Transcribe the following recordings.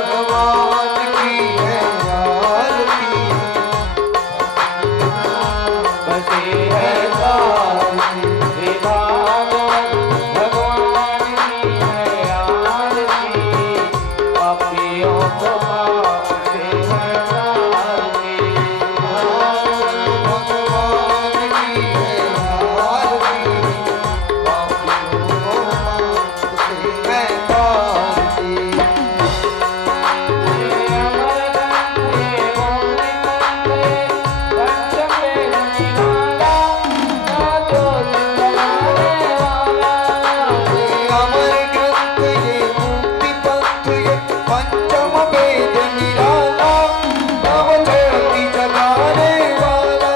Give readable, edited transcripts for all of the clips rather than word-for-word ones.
भगवान की है आरती, बसे है आरती, हे भागवत भगवान की है आरती, पापियों को माफ से है आरती, भगवान की है आरती, पापियों को माफ से है आरती। अमर ग्रंथ ये मुक्ति पंथ ये पंचम वेद निराला, नव ज्योति जगाने वाला।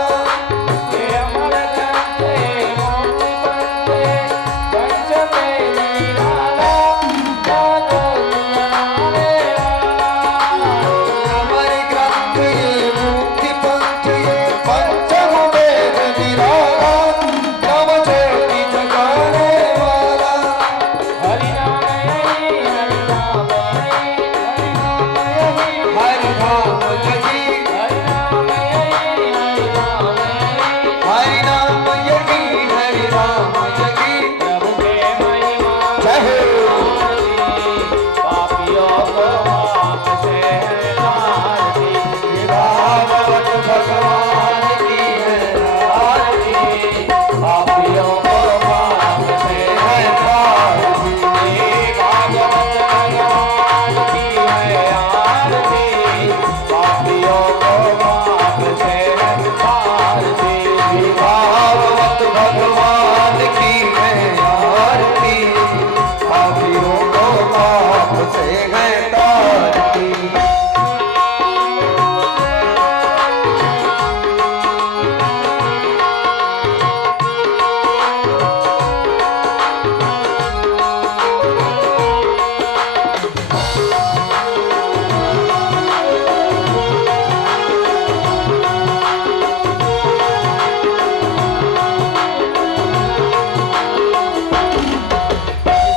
अमर ग्रंथ ये मुक्ति पंथ ये पंचम वेद निराला, नव ज्योति जगाने वाला। अमर ग्रंथ ये मुक्ति पंथ ये पंचम वेद निराला, नव ज्योति जगाने वाला। हरि नाम यही, हरि नाम यही, हरि नाम यही, हरि नाम यही, हरि नाम यही, हरि नाम यही, हरि नाम यही, प्रभु के महिमा जय हो। पापियों को माफ से है आरती, भागवत भगवान की है आरती, पापियों को माफ से है आरती, भागवत भगवान की है आरती, पापियों को माफ से है आरती, भागवत भगवान की है आरती, पापियों को माफ से है आरती।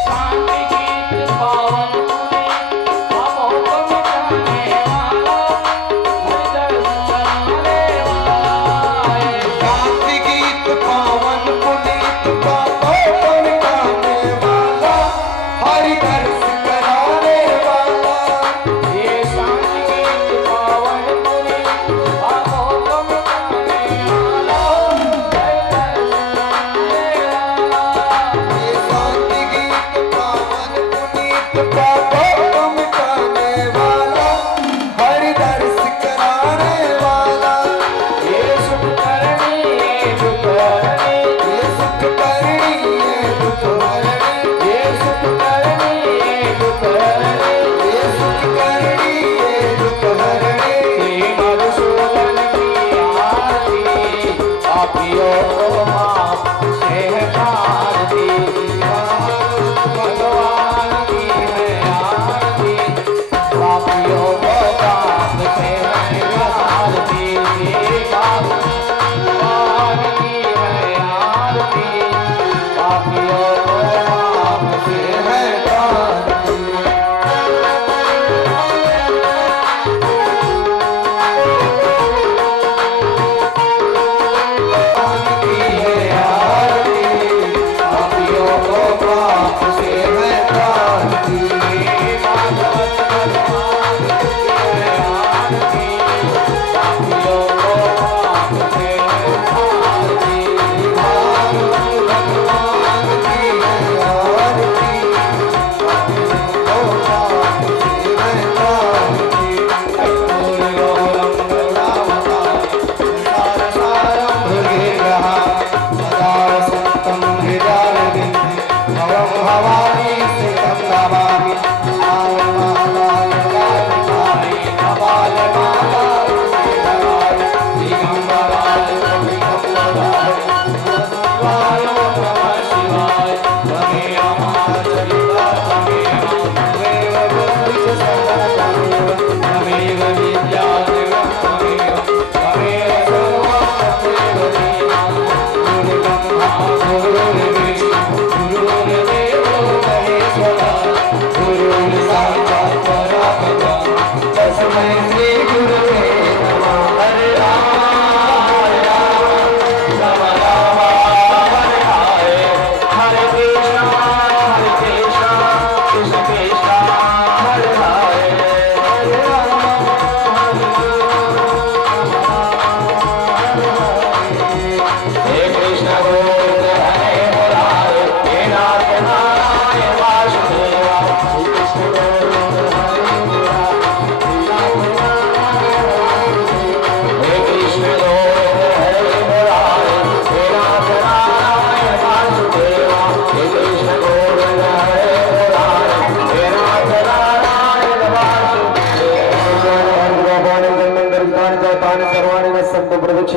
शांति गीत पावन मुनि पापों को मिटाने वाला, हरि दर्शन कराने वाला। शांति गीत पावन पुनीत पापों को मिटाने वाला, हरि दर्शन कराने वाला। ये शांति गीत पावन पुनीत पापों को मिटाने वाला, हरि दर्शन कराने वाला। ये शांति गीत पावन पुनीत पापों को मिटाने वाला, हरि दर्श कराने वाला। ये सुख करनी ये दुख हरनी, ये सुख करनी ये दुख हरनी, ये सुख करनी ये दुख हरनी, ये सुख करनी ये दुख हरनी। श्री मधुसूदन की आरती, पापियों को माफ से है आरती, भगवान की है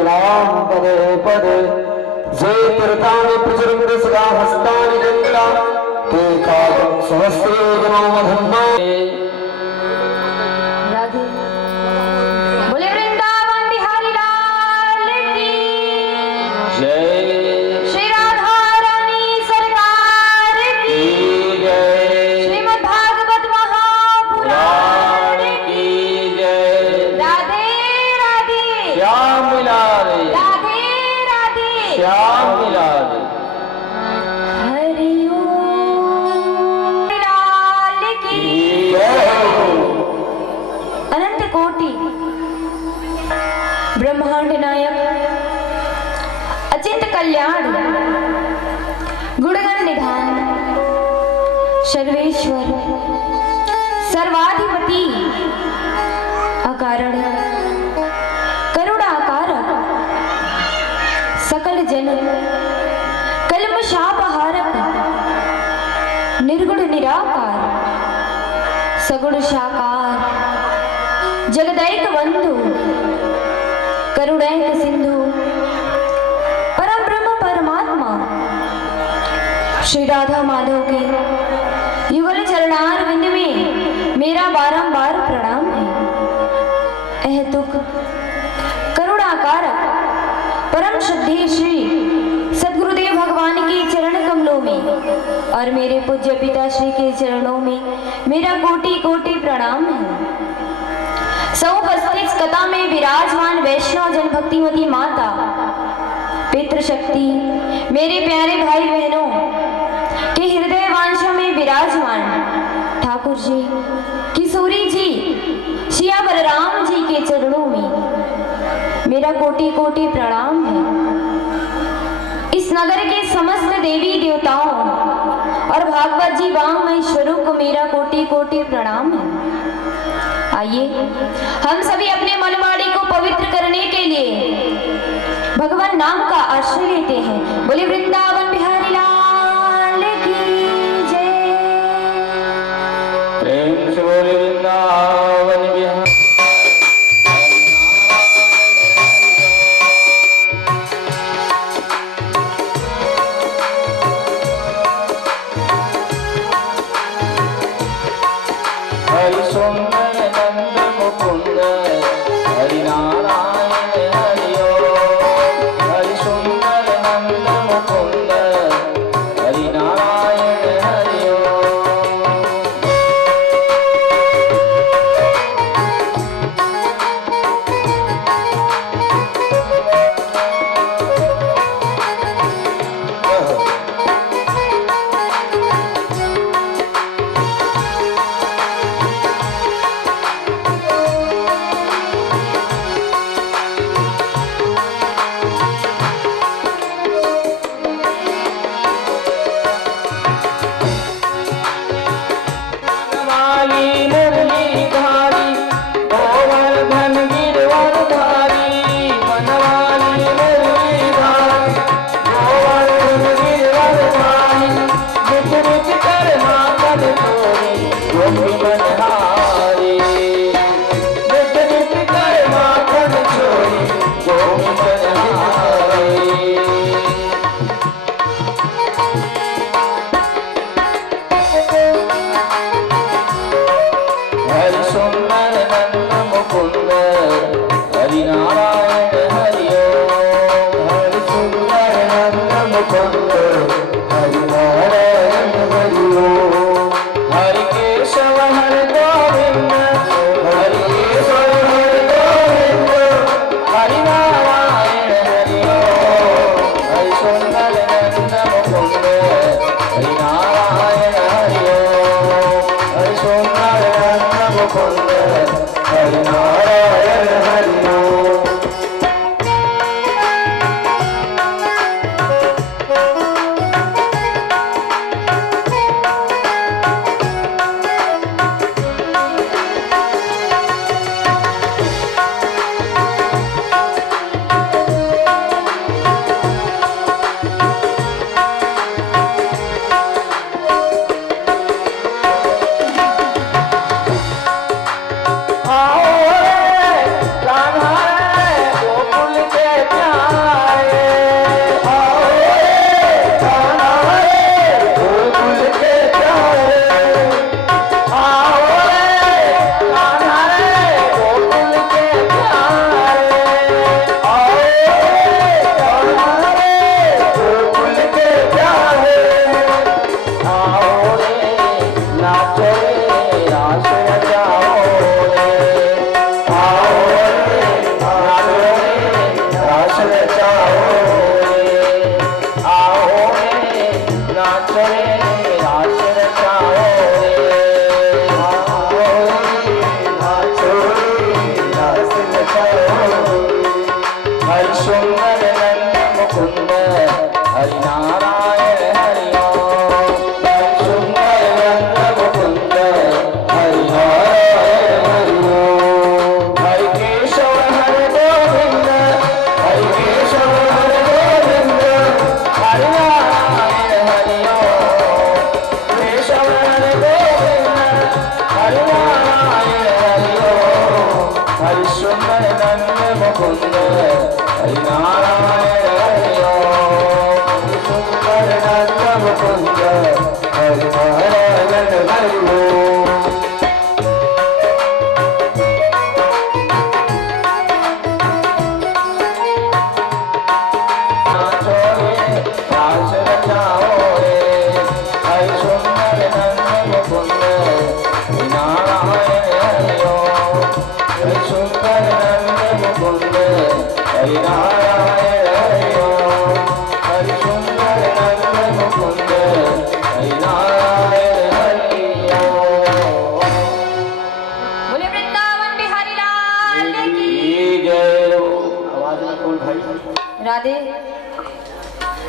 नाम पदे पदे जे तीर्थानि प्रचुरन्ति सदा हस्तानि गङ्गा ते कालं सहस्रे जनो मधन्नो राधे बोले वृंदावन बिहारी लाल की जय श्री राधा रानी सरकार की जय श्रीमद् भागवत महापुराण की जय राधे राधे श्याम मिलारे राधे राधे श्याम मिलारे हरि ओम लाल की अनंत कोटि ब्रह्मांड नायक अचिंत कल्याण गुणगण निधान सर्वेश्वर सर्वाधिपति अकारण करुणाकारक सकल जन कल्मषापहारक निर्गुण निराकार सगुण साकार जगदैक बंधु करुणैक सिंधु परम ब्रह्म परमात्मा श्री राधा माधव के युगल चरणार विंद में मेरा बारंबार प्रणाम है। अहतुक करुणाकारक परम श्रद्धेय श्री सद्गुरुदेव भगवान के चरण कमलों में और मेरे पूज्य पिता श्री के चरणों में मेरा कोटि कोटि प्रणाम है। सौपस्थित कथा में विराजमान वैष्णव जन भक्तिमती माता पितृशक्ति मेरे प्यारे भाई बहनों के हृदय वांशों में विराजमान ठाकुर जी किशोरी जी सिया बलराम जी के चरणों में मेरा कोटि कोटि प्रणाम है। इस नगर के समस्त देवी देवताओं और भागवत जी वांगमय स्वरूप को मेरा कोटि कोटि प्रणाम है। आइए हम सभी अपने मनवाड़ी को पवित्र करने के लिए भगवान नाम का आश्रय लेते हैं। बोले वृंदावन बिहारी लाल की जय। प्रेम से बोले वृंदावन बिहारी हरि सुंदर नंद मुकुंद हरि नारायण हरि ओम हरि सुंदर नंद मुकुंद हरि नारायण हरि ओम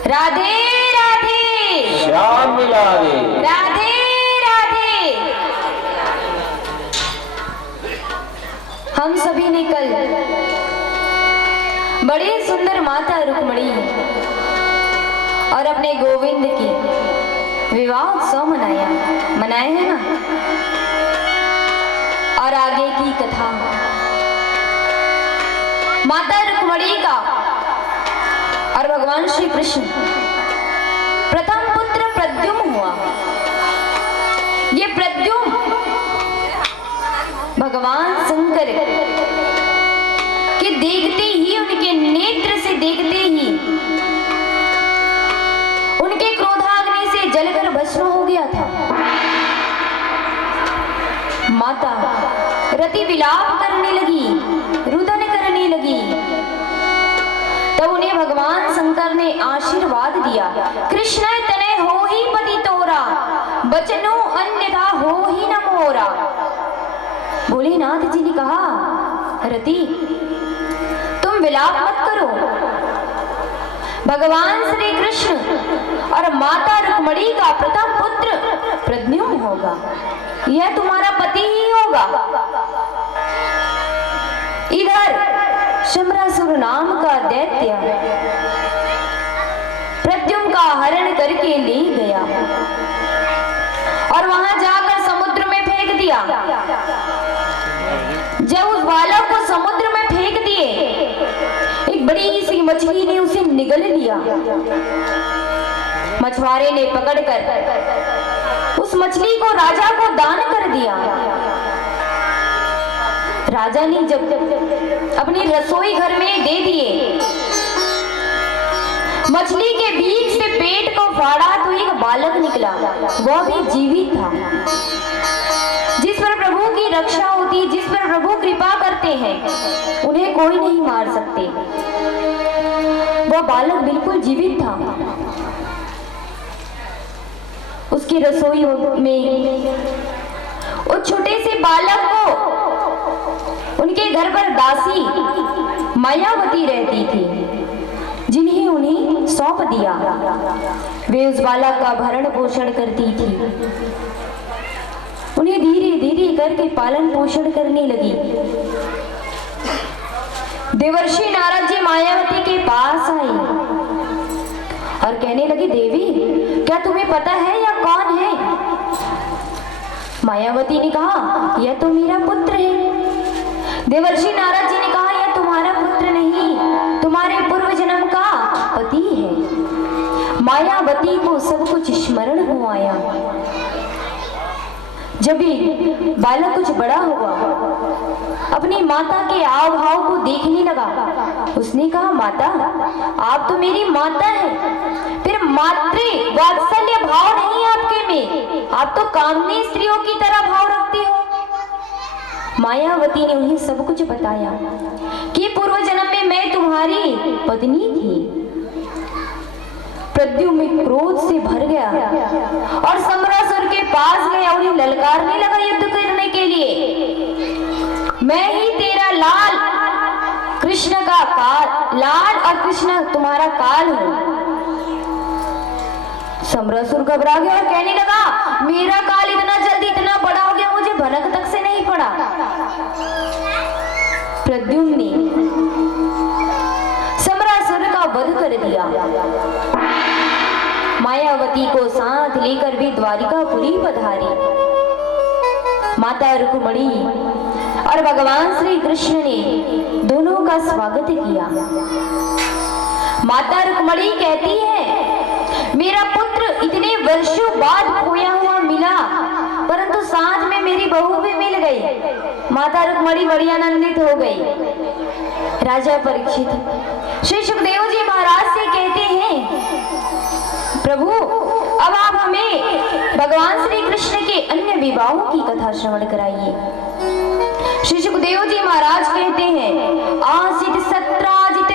राधे राधे, श्याम मिला दे। राधे राधे। हम सभी ने कल बड़ी सुंदर माता रुक्मिणी और अपने गोविंद की विवाह उत्सव मनाए हैं ना। और आगे की कथा माता रुक्मिणी का और भगवान श्री कृष्ण प्रथम पुत्र प्रद्युम्न हुआ। ये प्रद्युम्न भगवान शंकर के देखते ही, उनके नेत्र से देखते ही उनके क्रोधाग्नि से जलकर भस्म हो गया था। माता रति विलाप करने लगी, रुदन करने लगी। तब उन्हें भगवान शंकर ने आशीर्वाद दिया, कृष्ण तने हो ही पति तोरा, बचनो अन्यथा हो ही न मोरा। भोलेनाथ जी ने कहा, रति तुम विलाप मत करो, भगवान श्री कृष्ण और माता रुक्मिणी का प्रथम पुत्र प्रद्युम्न होगा, यह तुम्हारा पति ही होगा। इधर शम्रासुर नाम का दैत्य प्रद्युम्न का हरण करके ले गया और वहां जाकर समुद्र में फेंक दिया। जब उस बालक को समुद्र में फेंक दिए, एक बड़ी सी मछली ने उसे निगल लिया। मछुआरे ने पकड़कर उस मछली को राजा को दान कर दिया। राजा ने जब अपनी रसोई घर में दे दिए, मछली के बीच से पेट को फाड़ा तो एक बालक निकला, वह भी जीवित था। जिस पर प्रभु की रक्षा होती, जिस पर प्रभु कृपा करते हैं, उन्हें कोई नहीं मार सकते। वह बालक बिल्कुल जीवित था। उसकी रसोई में उस छोटे से बालक को उनके घर पर दासी मायावती रहती थी, जिन्हें उन्हें सौंप दिया। वे उस बालक का भरण पोषण करती थी, उन्हें धीरे धीरे करके पालन पोषण करने लगी। देवर्षि नारद जी मायावती के पास आए और कहने लगे, देवी क्या तुम्हें पता है यह कौन है? मायावती ने कहा, यह तो मेरा पुत्र है। देवर्षि नारद जी ने कहा, यह तुम्हारा पुत्र नहीं, तुम्हारे पूर्व जन्म का पति है। मायावती को सब कुछ स्मरण हो आया। जब भी बालक कुछ बड़ा हुआ, अपनी माता के आव भाव को देखने लगा। उसने कहा, माता आप तो मेरी माता हैं, फिर मातृ वात्सल्य भाव नहीं आपके में, आप तो कामनी स्त्रियों की तरह भाव रखती हो। मायावती ने उन्हें सब कुछ बताया कि पूर्व जन्म में मैं तुम्हारी पत्नी थी। प्रद्युम्न क्रोध से भर गया और शम्रासुर के पास गया, उन्हें ललकारने लगा युद्ध करने के लिए। मैं ही तेरा लाल, कृष्ण का काल, लाल और कृष्ण तुम्हारा काल हूं। शम्रासुर घबरा गया और कहने लगा, मेरा काल इतना जल्दी इतना बड़ा हो गया, मुझे भनक तक से नहीं पड़ा। प्रद्युम्न ने शम्रासुर का वध कर दिया। मायावती को साथ लेकर भी द्वारिकापुरी पधारी। माता रुक्मिणी और भगवान श्री कृष्ण ने दोनों का स्वागत किया। माता रुक्मिणी कहती है, मेरा पुत्र इतने वर्षों बाद खोया हुआ मिला, परंतु साथ में मेरी बहू भी मिल गई। माता रुक्मिणी बड़ी आनंदित हो गई। राजा परीक्षित श्री सुखदेव जी महाराज से कहते हैं, प्रभु अब आप हमें भगवान श्री कृष्ण के अन्य विवाहों की कथा श्रवण कराइए। श्री सुखदेव जी महाराज कहते हैं, आसित सत्राजितेश्वर्यो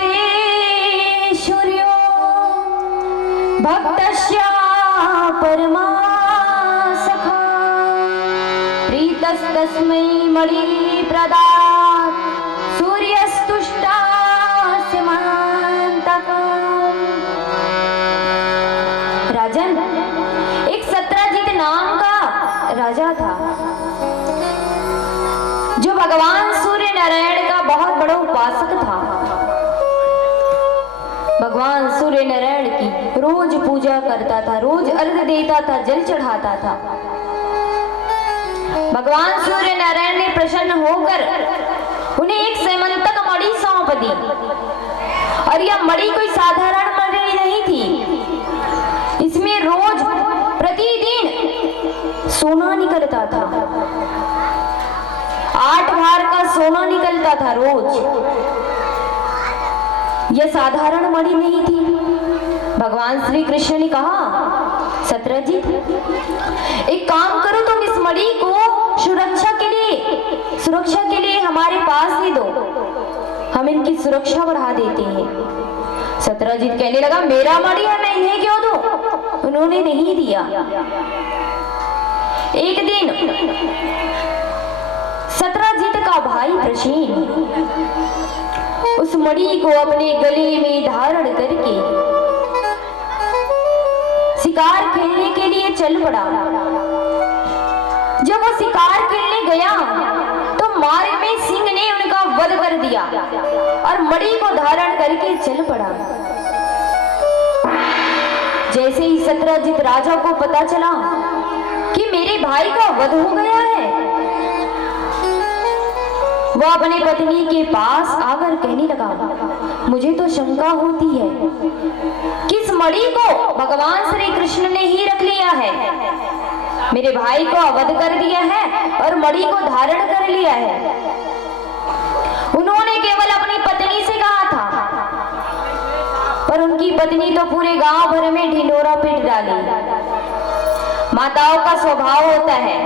भक्तस्य परमा सखा प्रीतस्तस्मै मणि प्रदात् सूर्यस्तुष्टास्य महान्तकम्। जो भगवान सूर्य नारायण का बहुत बड़ा उपासक था। भगवान सूर्य नारायण की रोज पूजा करता था, रोज अर्घ देता था, जल चढ़ाता था। भगवान सूर्य नारायण ने प्रसन्न होकर उन्हें एक सेमंतक मणि सौंप दी, और यह मणि कोई साधारण मणि नहीं थी। इसमें रोज प्रतिदिन सोना निकलता था, 8 भार का सोना निकलता था रोज। यह साधारण मणि नहीं थी। भगवान श्री कृष्ण ने कहा, सत्रजीत, एक काम करो, तुम इस मणि को सुरक्षा के लिए हमारे पास ही दो, हम इनकी सुरक्षा बढ़ा देते हैं। सत्रजीत कहने लगा, मेरा मणि है, मैं इन्हें क्यों दूं? उन्होंने नहीं दिया। एक दिन सत्रजीत का भाई प्रशीन उस मणि को अपने गले में धारण करके शिकार खेलने के लिए चल पड़ा। जब वो शिकार खेलने गया तो मारे में सिंह ने उनका वध कर दिया और मणि को धारण करके चल पड़ा। जैसे ही सत्रजीत राजा को पता चला कि मेरे भाई का वध हो गया है, वह अपनी पत्नी के पास आकर कहने लगा, मुझे तो शंका होती है कि इस मणि को भगवान श्री कृष्ण ने ही रख लिया है। मेरे भाई को वध कर दिया है और मणि को धारण कर लिया है। उन्होंने केवल अपनी पत्नी से कहा था, पर उनकी पत्नी तो पूरे गांव भर में ढिंढोरा पीट डाली। माताओं का स्वभाव होता है,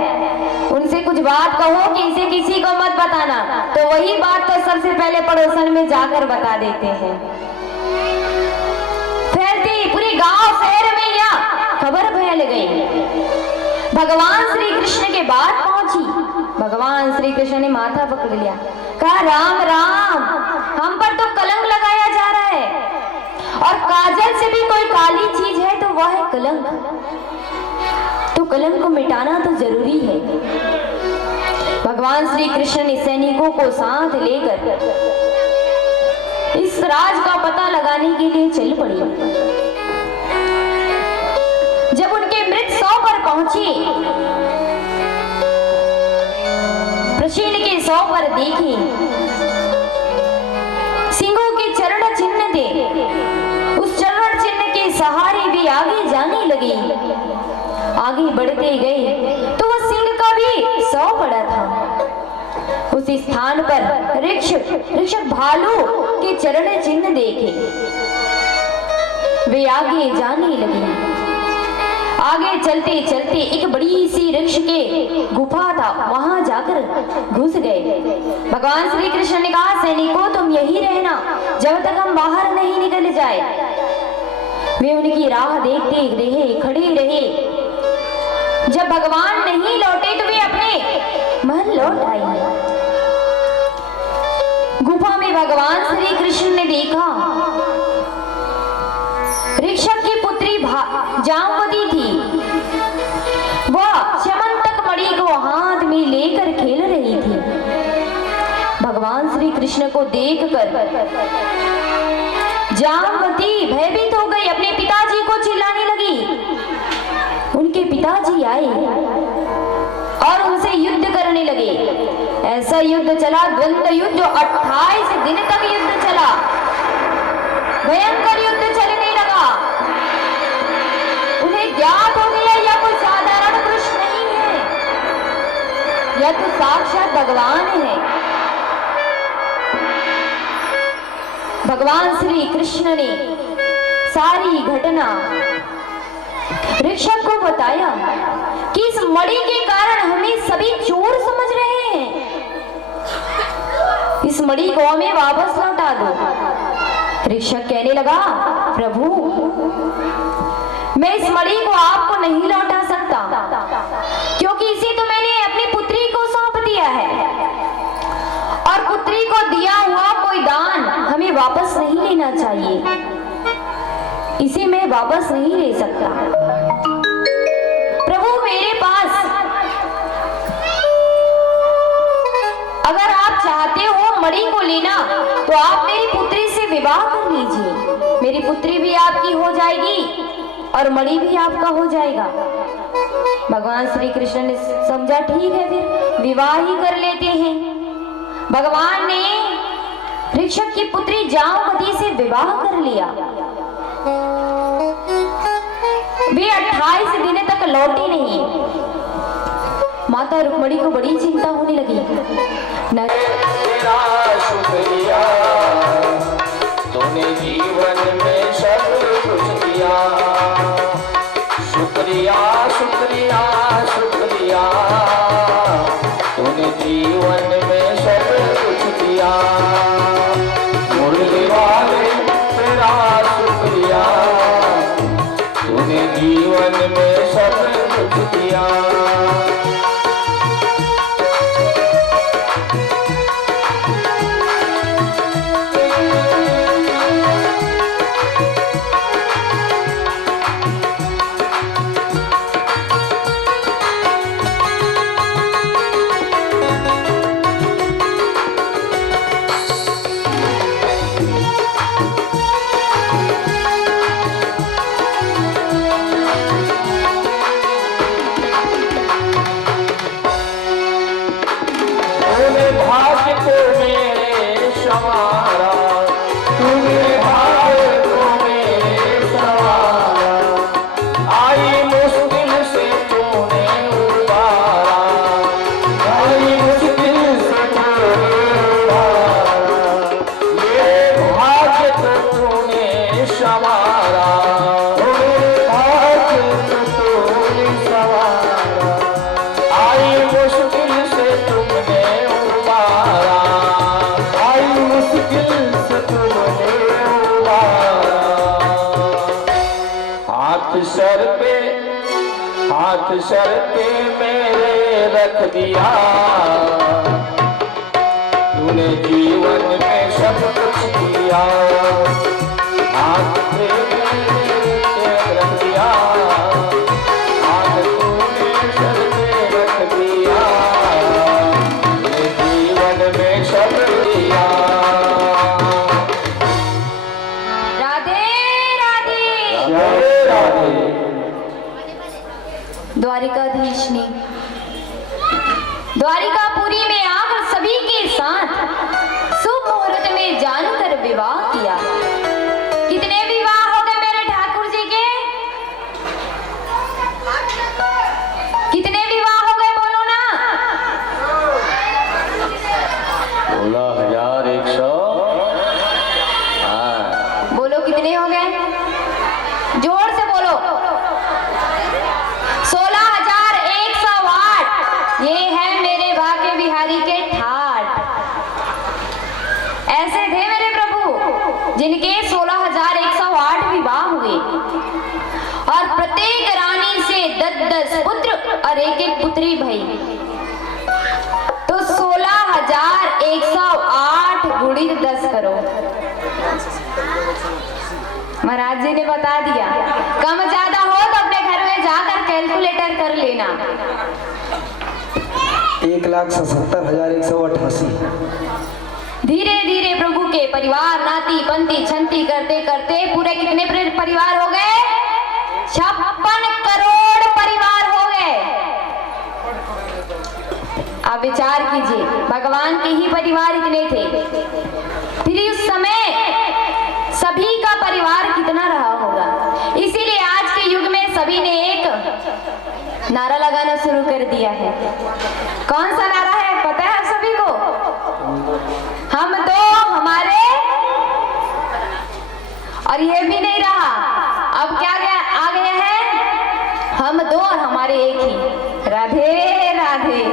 उनसे कुछ बात कहो कि इसे किसी को मत बताना, तो वही बात तो सबसे पहले पड़ोसन में जाकर बता देते हैं। फैलती पूरे गांव शहर में यह खबर फैल गई। भगवान श्री कृष्ण के बात पहुंची। भगवान श्री कृष्ण ने माथा पकड़ लिया, कहा, राम राम, हम पर तो कलंक लगाया जा रहा है, और काजल से भी कोई काली चीज है तो वह है कलंक। तो कलंक को मिटाना तो जरूरी है। भगवान श्री कृष्ण ने सैनिकों को साथ लेकर इस राज का पता लगाने के लिए चल पड़े। जब उनके मृत शव पर पहुंचे, प्रशीन के शव पर देखे सिंहों के चरण चिन्ह थे। उस चरण चिन्ह के सहारे भी आगे जाने लगे। आगे बढ़ते गए तो वह सिंह का भी शव पड़ा था। उस स्थान पर ऋषभ भालू के चरण चिन्ह देखे। वे आगे जाने लगे। आगे चलते चलते एक बड़ी सी वृक्ष के गुफा था, वहां जाकर घुस गए। भगवान श्री कृष्ण ने कहा, सैनिकों, तुम यही रहना जब तक हम बाहर नहीं निकल जाए। वे उनकी राह देखते रहे, खड़े रहे। जब भगवान नहीं लौटे तो वे अपने महल लौट आए। गुफा में भगवान श्री कृष्ण ने देखा ऋषभ की पुत्री जामवती थी। वह सेमंतक मणि को हाथ में लेकर खेल रही थी। भगवान श्री कृष्ण को देखकर जामवती भयभीत हो गई, अपने पिताजी को चिल्लाने लगी। उनके पिताजी आए और उनसे युद्ध करने लगे। ऐसा युद्ध चला, द्वंद्व युद्ध, जो 28 दिन तक युद्ध चला। भयंकर युद्ध चलने लगा। उन्हें ज्ञात हो गया यह कोई साधारण पुरुष नहीं है, यह तो साक्षात भगवान है। भगवान श्री कृष्ण ने सारी घटना ऋषभ को बताया कि इस मणि के कारण हमें सभी चोर समझ रहे हैं। इस मणि को हमें वापस लौटा दो। ऋषभ कहने लगा, प्रभु, मैं इस मणि को आपको नहीं लौटा सकता, क्योंकि इसे तो मैंने अपनी पुत्री को सौंप दिया है, और पुत्री को दिया हुआ कोई दान हमें वापस नहीं लेना चाहिए। इसे मैं वापस नहीं ले सकता। प्रभु, मेरे पास अगर मणि को लेना तो आप मेरी पुत्री से विवाह कर लीजिए। मेरी पुत्री भी आपकी हो जाएगी और मणि भी आपका हो जाएगा। भगवान श्री कृष्ण ने समझा ठीक है फिर विवाह ही कर लेते हैं। भगवान ने ऋक्षक की पुत्री जामवती से विवाह कर लिया। वे 28 दिन तक लौटी नहीं। माता रुक्मणी को बड़ी चिंता होने लगी। तेरा शुक्रिया, तूने जीवन में सब कुछ दिया। शुक्रिया शुक्रिया शुक्रिया, तूने जीवन में सब कुछ दिया। मुरली वाले तेरा शुक्रिया, तूने जीवन में सब कुछ दिया। भाग्य को मेरे संवारा, तूने भाग्य को मेरे संवारा। आई मुश्किल से तूने उबारा, आई मुश्किल से तूने उबारा। मेरे भाग्य को तूने संवारा, मेरे भाग्य को तूने संवारा। आई मुश्किल से तुमने हाथ सर पे मेरे रख दिया। तूने जीवन में सब कुछ दिया। हाथ पे मेरे रख दिया, हाथ तूने सर पे रख दिया। तूने जीवन में सब दिया। राधे राधे राधे राधे। द्वारिकाधीश ने द्वारिकापुरी में आकर सभी के साथ शुभ मुहूर्त में जानकर विवाह किया। कितने विवाह हो गए मेरे ठाकुर जी के? कितने विवाह हो गए बोलो ना? 16,100। बोलो कितने हो गए? जोर से बोलो। 16,108। ये है मेरे भाग्य बिहारी के ठाट। ऐसे थे मेरे प्रभु जिनके 16,108 विवाह हुए और प्रत्येक रानी से 10-10 पुत्र और एक पुत्री भई। तो 16,108 गुणित 10 करो। महाराज जी ने बता दिया। कम ज्यादा हो तो अपने घर में जाकर कैलकुलेटर कर लेना। 1,77,188। धीरे धीरे प्रभु के परिवार नाती पंती छंती करते करते पूरे कितने परिवार हो गए? 56 करोड़ परिवार हो गए। आप विचार कीजिए, भगवान के ही परिवार इतने थे। फिर उस समय सभी का परिवार कितना रहा होगा। इसीलिए आज के युग में सभी ने एक नारा लगाना शुरू कर दिया है। कौन सा नारा है पता है आप सभी को? हम दो हमारे, और ये भी नहीं रहा, अब क्या आ गया है? हम दो और हमारे एक ही। राधे राधे।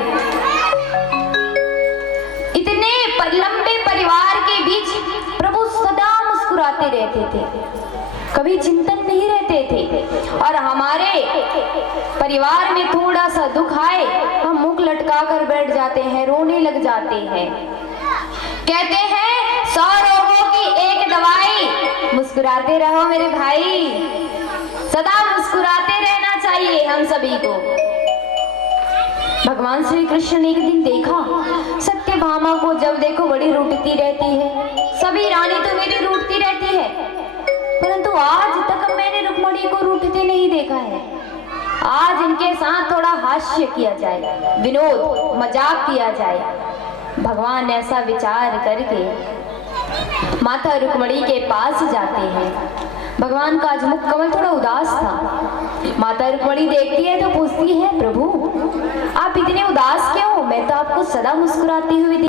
इतने लंबे परिवार के बीच प्रभु सदा मुस्कुराते रहते थे, कभी चिंतन नहीं रहते थे। और हमारे परिवार में थोड़ा सा दुख आए हम मुख लटका कर बैठ जाते हैं, रोने लग जाते हैं। कहते हैं 100 रोगों की एक दवाई, मुस्कुराते रहो मेरे भाई। सदा मुस्कुराते रहना चाहिए हम सभी को। भगवान श्री कृष्ण ने एक दिन देखा सत्यभामा को, जब देखो बड़ी रूठती रहती है, सभी रानी तो मेरी रूठती रहती है, परंतु आज तक मैंने रुक्मिणी को रूठते नहीं देखा है। आज इनके साथ थोड़ा हास्य किया जाए, विनोद मजाक किया जाए। भगवान ऐसा विचार करके माता रुक्मिणी के पास जाते हैं। भगवान का आज मुख कमल थोड़ा उदास था। माता रुक्मिणी देखती है तो पूछती है, प्रभु आप इतने उदास क्यों हो? मैं तो आपको सदा मुस्कुराती हुई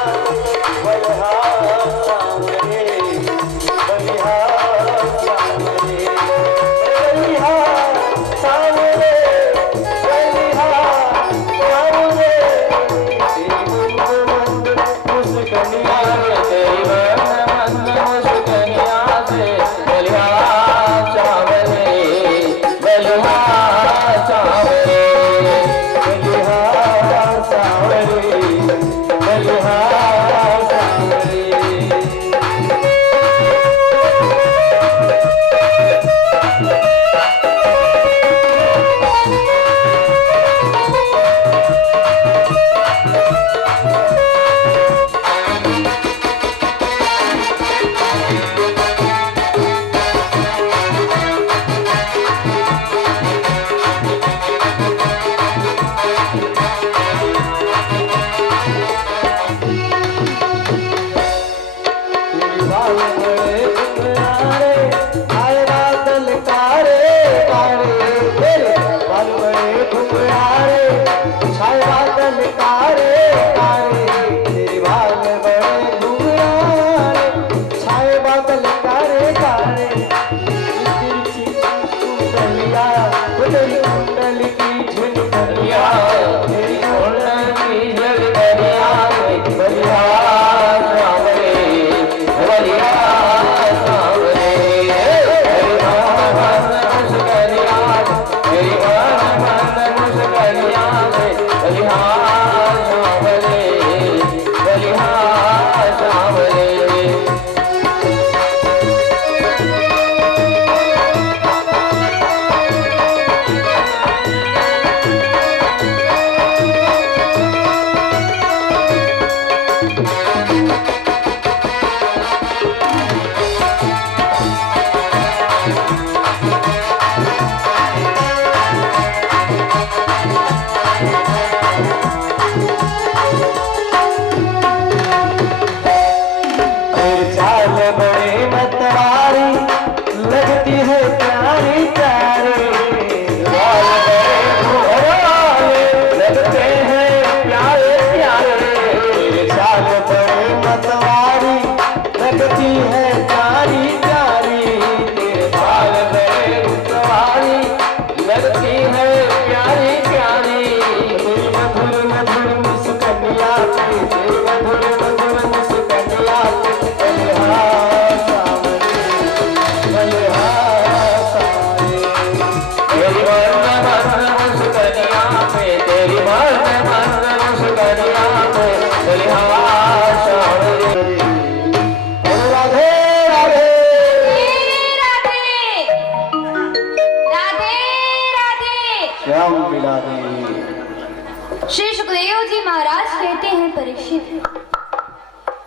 श्री सुखदेव जी महाराज कहते हैं, परीक्षित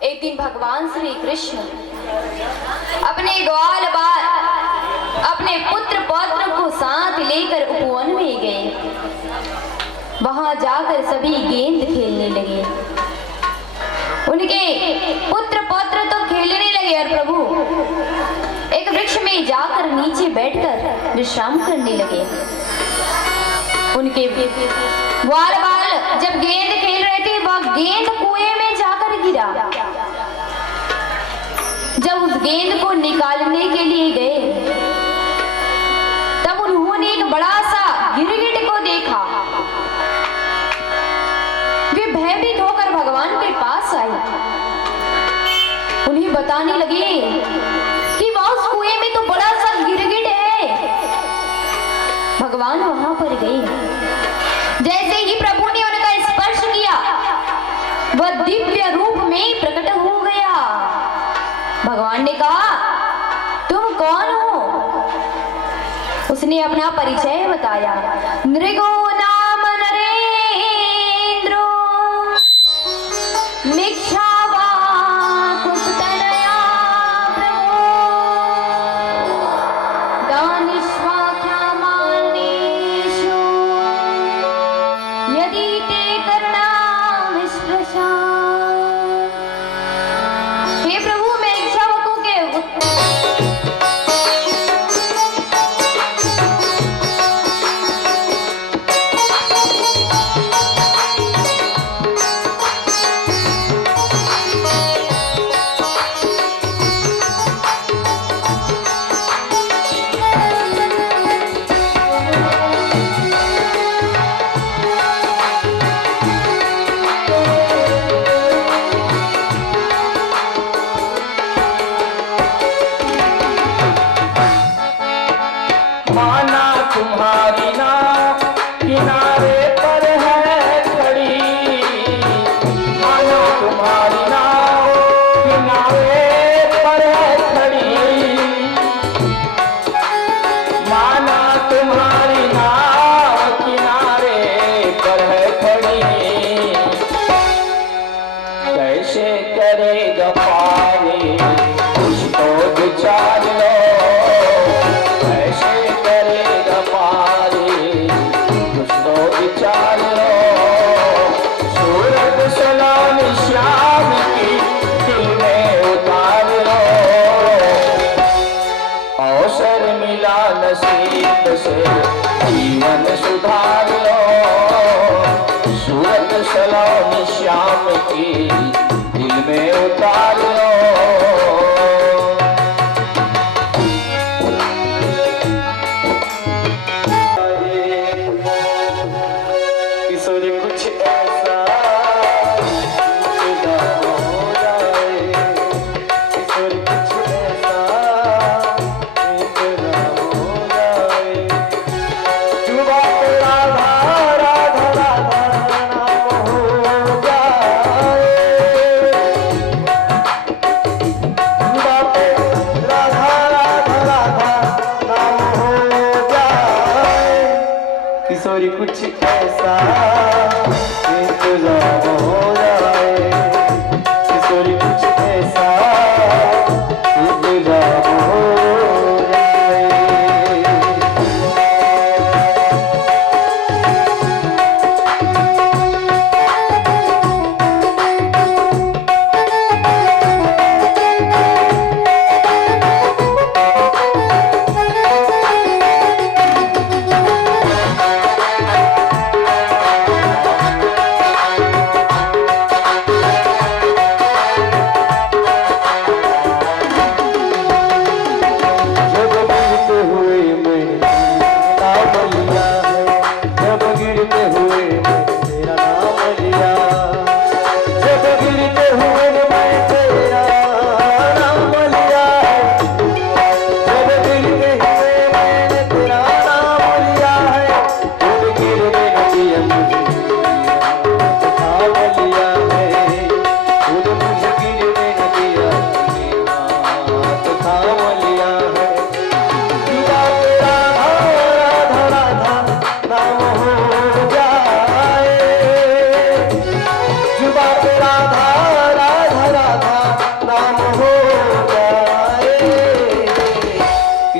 एक दिन भगवान श्री कृष्ण अपने ग्वाल बाल अपने पुत्र पौत्र को साथ लेकर उपवन में गए। वहां जाकर सभी गेंद खेलने लगे। उनके पुत्र पौत्र तो खेलने लगे और प्रभु एक वृक्ष में जाकर नीचे बैठकर विश्राम करने लगे। उनके ग्वाल बाल जब गेंद खेल रहे थे, वह गेंद कुएं में जाकर गिरा। जब उस गेंद को निकालने के लिए गए, तब उन्होंने एक बड़ा सा गिरगिट को देखा। वे भयभीत होकर भगवान के पास आए। उन्हें बताने लगे कि वह उस कुएं में तो बड़ा सा गिरगिट है। भगवान वहां पर गए। जैसे ही प्रभु ने उनका स्पर्श किया, वह दिव्य रूप में प्रकट हो गया। भगवान ने कहा, तुम कौन हो? उसने अपना परिचय बताया। नृगो नाम नरेंद्र से जीवन सुधार लो। सूरत सलाम श्याम की दिल में उतार लो। किशोर कुछ ऐसा किशोरी कुछ ऐसा इंतजाम हो जाए। किशोरी कुछ ऐसा इंतजाम हो जाए।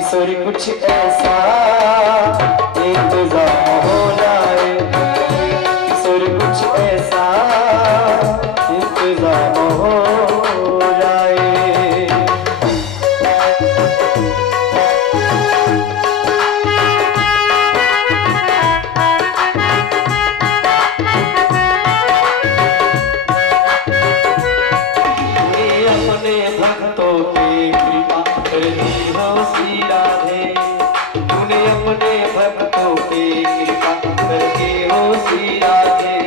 किशोरी कुछ ऐसा इंतजाम हो जाए। किशोरी कुछ ऐसा इंतजाम हो जाए। अपने भक्तों की कृपा करनी हो श्री राधे। तूने अपने भक्तों की कृपा करके हो श्री राधे।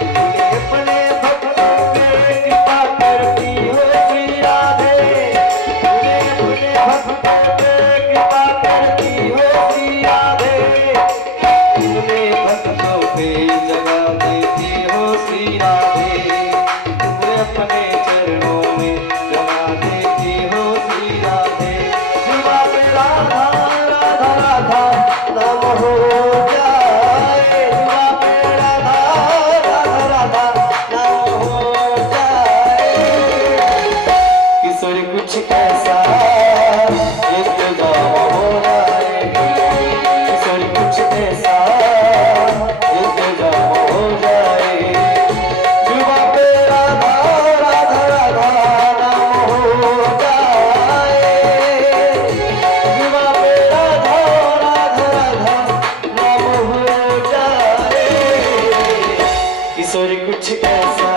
तूने अपने भक्तों की कृपा करती हो श्री राधे। तूने अपने भक्तों की कृपा करती हो श्री राधे। तूने भक्तों पे जगह देती हो श्री राधे। तूने अपने चरणों में जगह देती हो श्री राधे। जुबा पे राधा राधा राधा नाम हो जाए। जुबा पे राधा राधा राधा नाम हो जाए। किशोरी कुछ ऐसा इंतजाम हो जाए। किशोरी कुछ ऐसा इंतजाम हो जाए। जुबा पे राधा राधा राधा नाम हो जाए। जुबा पे राधा राधा राधा नाम हो जाए। किशोरी कुछ ऐसा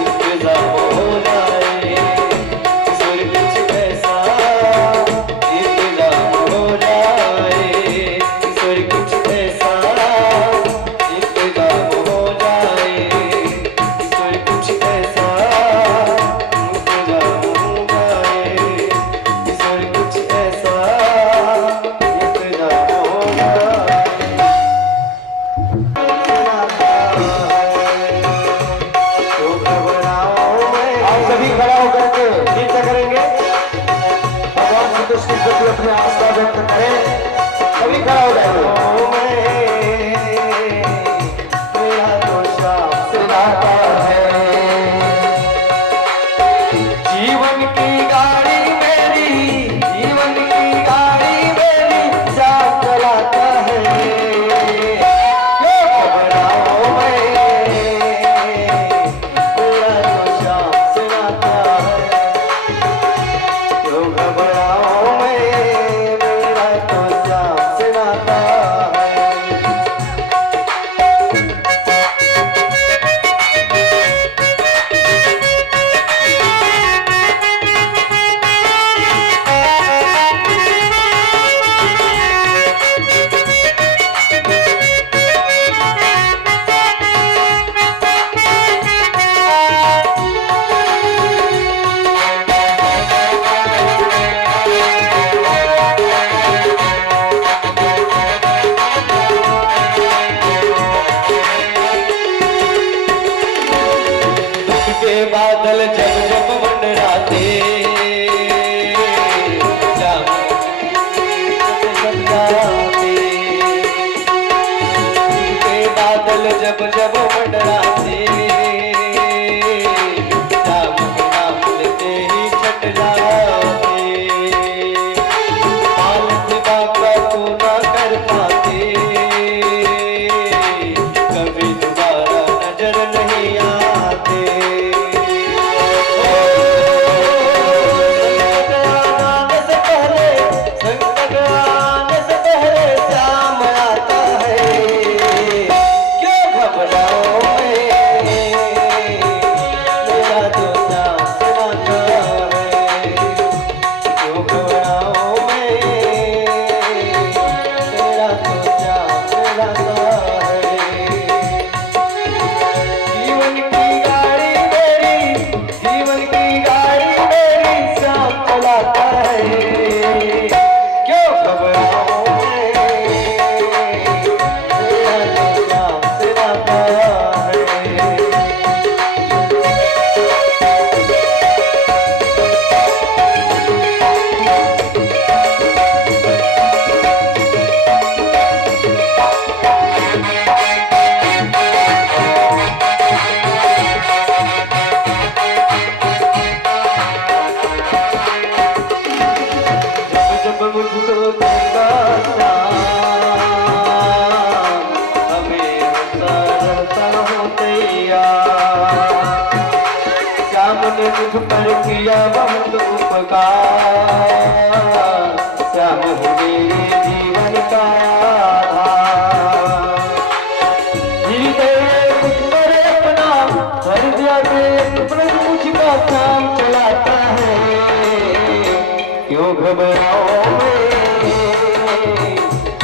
इंतजाम हो जाए। किशोरी कुछ ऐसा इंतजाम हो जाए। किशोरी कुछ ऐसा इंतजाम हो जाए। किशोरी कुछ ऐसा इंतजाम हो जाए। किशोरी कुछ ऐसा इंतजाम हो जाए। बादल जब जब मंडराते, श्याम के बादल जब जब मंडराते, श्याम के नाम लेते ही छट जाते। पाल दिवा का तू ना कर पाते, कभी दोबारा नजर नहीं आते। संकट आने से पहले श्याम आता है, क्यों घबराओ मेरा तो श्याम सुनाता है, क्यों घबराओ मेरा तो श्याम सुनाता है। जीवन की गाड़ी मेरी श्याम चलाता है, क्यों घबराओ मेरा तो श्याम सुनाता है। जब मुझको देखा हमें रहता हूँ तैयार, श्याम ने मुझ पर किया बहुत उपकार, श्याम है मेरे जीवन का आधार। हृदय मुझ पर अपना भर दिया मुझका काम चलाता है, क्यों घबराओ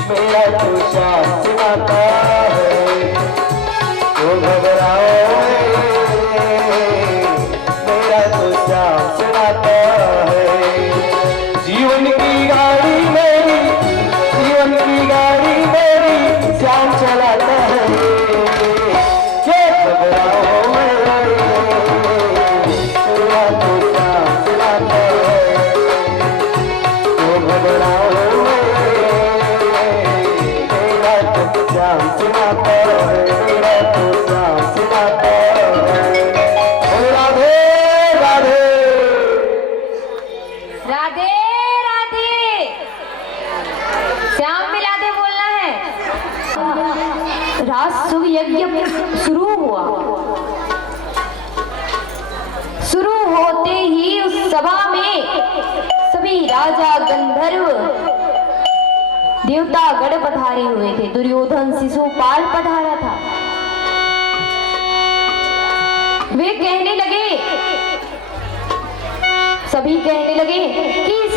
मेरा तो श्याम सुनाता है, क्यों घबराओ मेरा तो श्याम सुनाता है। जीवन की गाड़ी मेरी श्याम चलाता है, क्यों घबराओ मेरा तो श्याम सुनाता है, घबराओ मेरा तो श्याम सुनाता है, मेरा तो श्याम सुनाता है। राधे राधे राधे राधे। श्याम भी राधे बोलना है। राज शुभ यज्ञ शुरू हुआ। शुरू होते ही उस सभा में सभी राजा गंधर्व देवता गण पधारे हुए थे। दुर्योधन शिशुपाल पधारा था। वे कहने लगे, सभी कहने लगे कि इस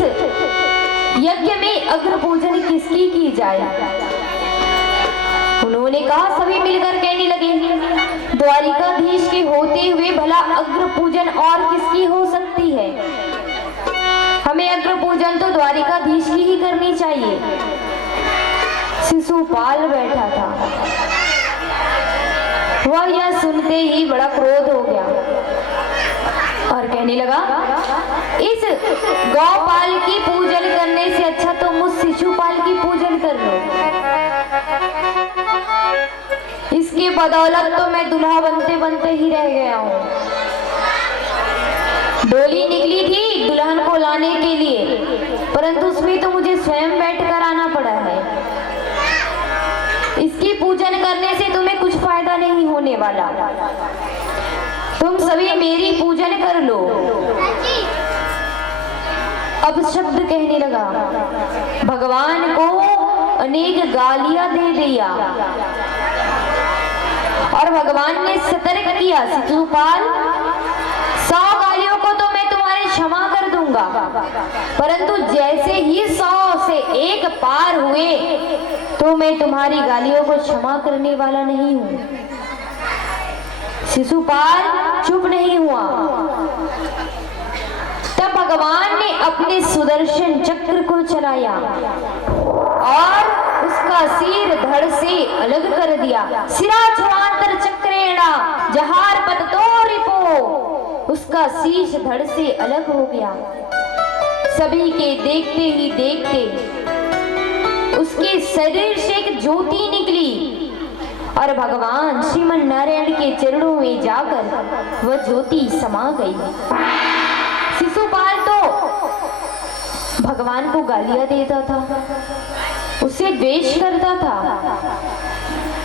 यज्ञ में अग्र पूजन किसकी की जाए। उन्होंने कहा, सभी मिलकर कहने लगे, द्वारिकाधीश के होते हुए भला अग्र पूजन और किसकी हो सकती है। हमें अग्र पूजन तो द्वारिकाधीश की ही करनी चाहिए। शिशुपाल बैठा था, वह यह सुनते ही बड़ा क्रोध हो गया और कहने लगा, इस गौपाल की पूजन करने से अच्छा तो मुझ शिशुपाल की पूजन कर लो। इसके बदौलत तो मैं दुल्हा बनते बनते ही रह गया हूँ। डोली निकली थी दुल्हन को लाने के लिए, परंतु उसमें तो मुझे स्वयं बैठकर आना पड़ा है। इसकी पूजन करने से तुम्हें कुछ फायदा नहीं होने वाला। तुम सभी मेरी पूजन कर लो। अब शब्द कहने लगा, भगवान को अनेक गालियां दे दिया और भगवान ने सतर्क किया, शिशुपाल 100 गालियों को तो मैं तुम्हारे क्षमा कर दूंगा, परंतु जैसे ही 100 से 1 पार हुए तो मैं तुम्हारी गालियों को क्षमा करने वाला नहीं हूं। शिशुपाल चुप नहीं हुआ। तब भगवान ने अपने सुदर्शन चक्र को चलाया और उसका सिर धड़ से अलग कर दिया। सिरा छुआंतर चक्रेणा जहार पत तो रिपो उसका शीश धड़ से अलग हो गया। सभी के देखते ही देखते उसके शरीर से एक ज्योति निकली और भगवान श्रीमन नारायण के चरणों में जाकर वह ज्योति समा गई। शिशुपाल तो भगवान को गालियां देता था, उससे द्वेष करता था,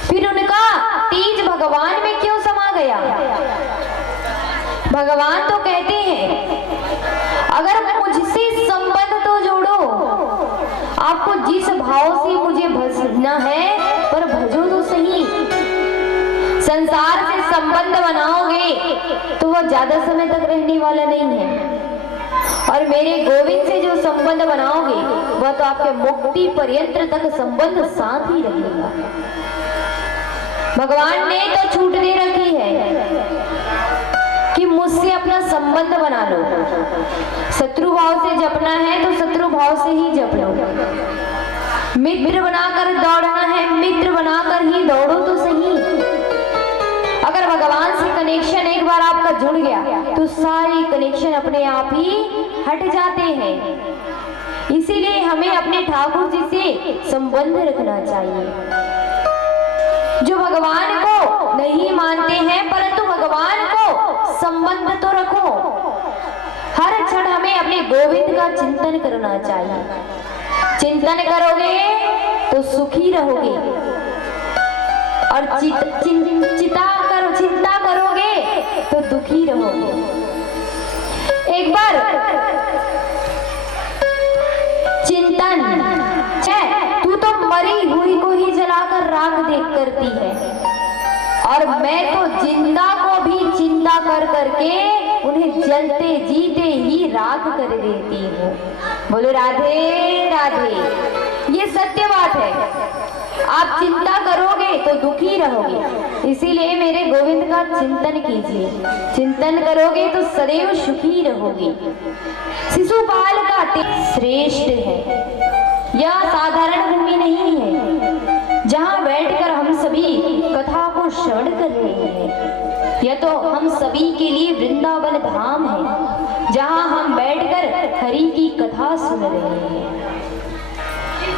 फिर उनका तेज भगवान में क्यों समा गया? भगवान तो कहते हैं अगर मुझसे संबंध तो जोड़ो, आपको जिस भाव से मुझे भजना है पर भजो तो सही। संसार से संबंध बनाओगे तो वह ज्यादा समय तक रहने वाला नहीं है, और मेरे गोविंद से जो संबंध बनाओगे वह तो आपके मुक्ति पर्यंत तक संबंध साथ ही रहेगा। भगवान ने तो छूट दे रखी है कि मुझसे अपना संबंध बना लो। शत्रु भाव से जपना है तो शत्रु भाव से ही जप लो। मित्र बनाकर दौड़ना है, मित्र बनाकर ही दौड़ो तो सही। अगर भगवान से कनेक्शन एक बार आपका जुड़ गया तो सारे कनेक्शन अपने आप ही हट जाते हैं। इसीलिए हमें अपने ठाकुर जी से संबंध रखना चाहिए। जो भगवान को नहीं मानते हैं परंतु भगवान को संबंध तो रखो। हर क्षण हमें अपने गोविंद का चिंतन करना चाहिए। चिंतन करोगे तो सुखी रहोगे, और चिंता करोगे तो दुखी रहोगे। एक बार चिंतन, तू तो मरी हुई को ही जलाकर राख देख करती है, और मैं तो जिंदा को भी चिंता कर करके उन्हें जलते जीते ही राख कर देती हूँ। बोलो राधे राधे। ये सत्य बात है। आप चिंता करोगे तो दुखी रहोगे, इसीलिए मेरे गोविंद का चिंतन कीजिए। चिंतन करोगे तो सदैव सुखी रहोगे। शिशुपाल का श्रेष्ठ है। यह साधारण भूमि नहीं है जहाँ बैठकर हम सभी कथा को श्रवण कर रहे हैं। यह तो हम सभी के लिए वृंदावन धाम है, जहाँ हम बैठकर हरि की कथा सुन रहे हैं।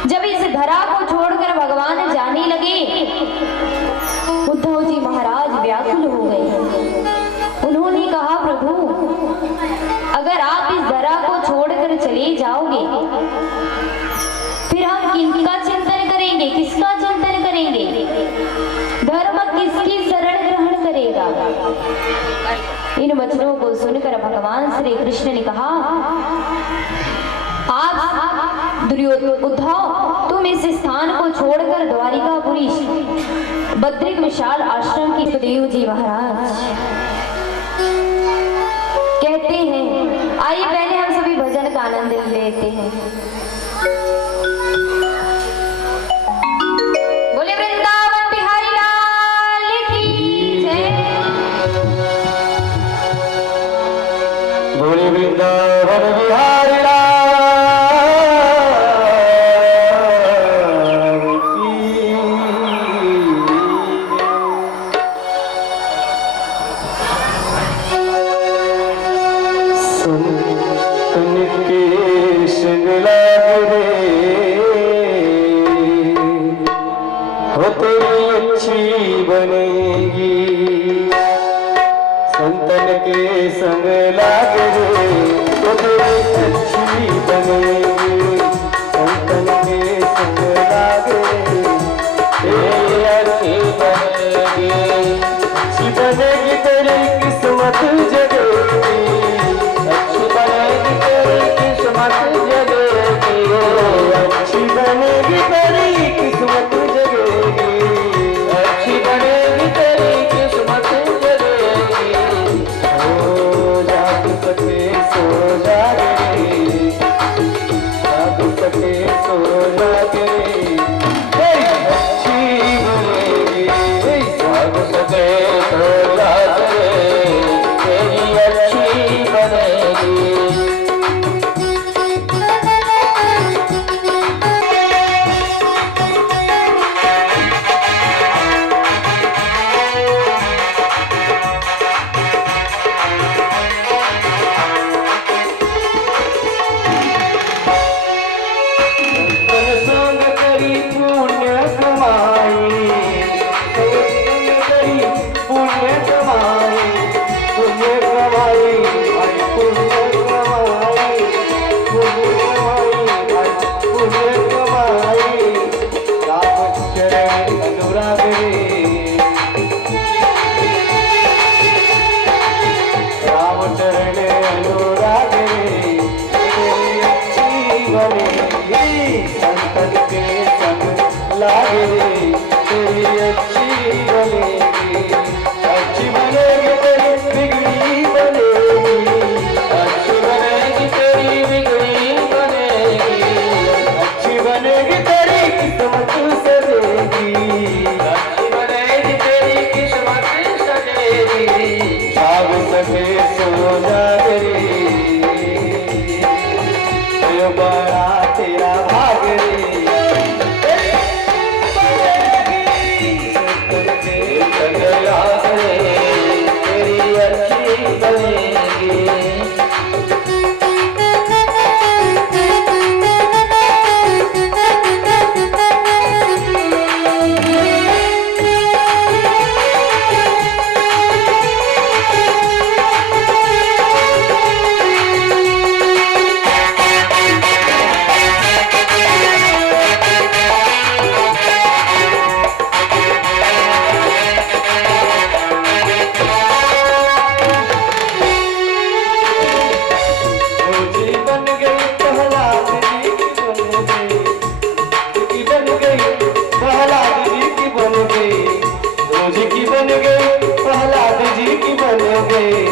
जब इस धरा को छोड़कर भगवान जाने लगे, उद्धव जी महाराज व्याकुल हो गए। उन्होंने कहा, प्रभु अगर आप इस धरा को छोड़कर चले जाओगे फिर हम किसका चिंतन करेंगे, किसका चिंतन करेंगे? धर्म किसकी शरण ग्रहण करेगा? इन वचनों को सुनकर भगवान श्री कृष्ण ने कहा, आप दुर्योधन उद्धव, तुम इस स्थान को छोड़कर द्वारिकापुरी बद्रिक विशाल आश्रम की। सुखदेव जी महाराज कहते हैं, आइए पहले हम सभी भजन का आनंद लेते हैं। बोले वृंदावन बिहारी लाल की जय। बोले वृंदावन बिहारी लाल संग लाग रे, तो तेरी अच्छी बनेगी। संतन के संग लाग रे, तेरी अच्छी बनेगी। अच्छी बनेगी तेरी किस्मत जगेगी, अच्छी बनेगी तेरी किस्मत जगेगी। अच्छी बनेगी तेरी किस्मत जगेगी, अच्छी बनेगी तेरी किस्मत जगेगी। करके सो जा रे, तो बड़ा तेरा भाग रे, करके गया रे, तेरी अच्छी बनेगी। प्रहलाद जी की बन गई, प्रहलाद जी की बन गई।